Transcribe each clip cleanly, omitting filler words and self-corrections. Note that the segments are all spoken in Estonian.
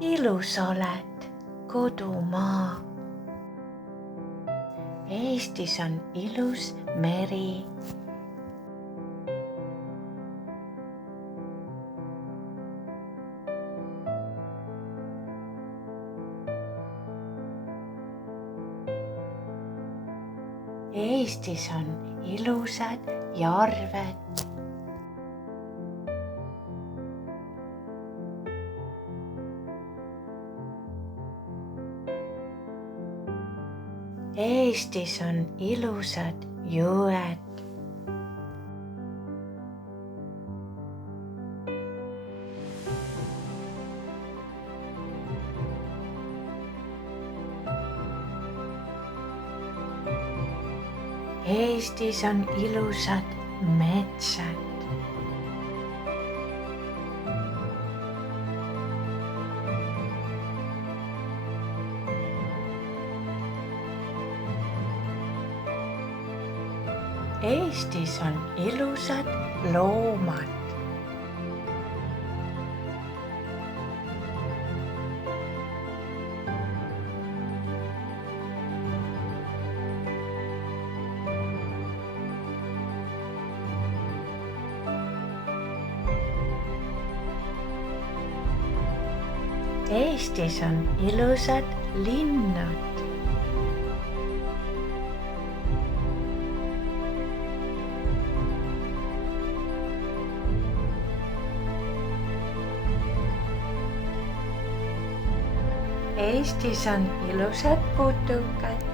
ilus oled, kodumaa. Eestis on ilus meri. Eestis on ilusad järved. Eestis on ilusad jõed. Eestis on ilusad metsad. Eestis on ilusad loomad. Eestis on ilusad linnud. Eestis on ilusad putukad.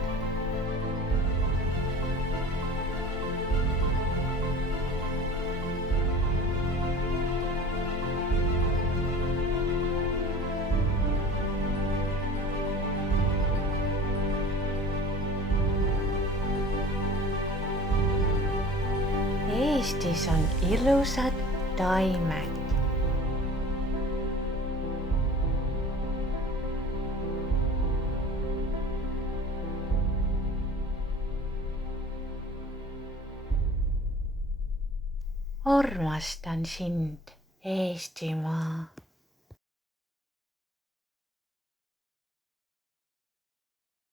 Eestis on ilusad taimed. Armastan sind, Eestimaa.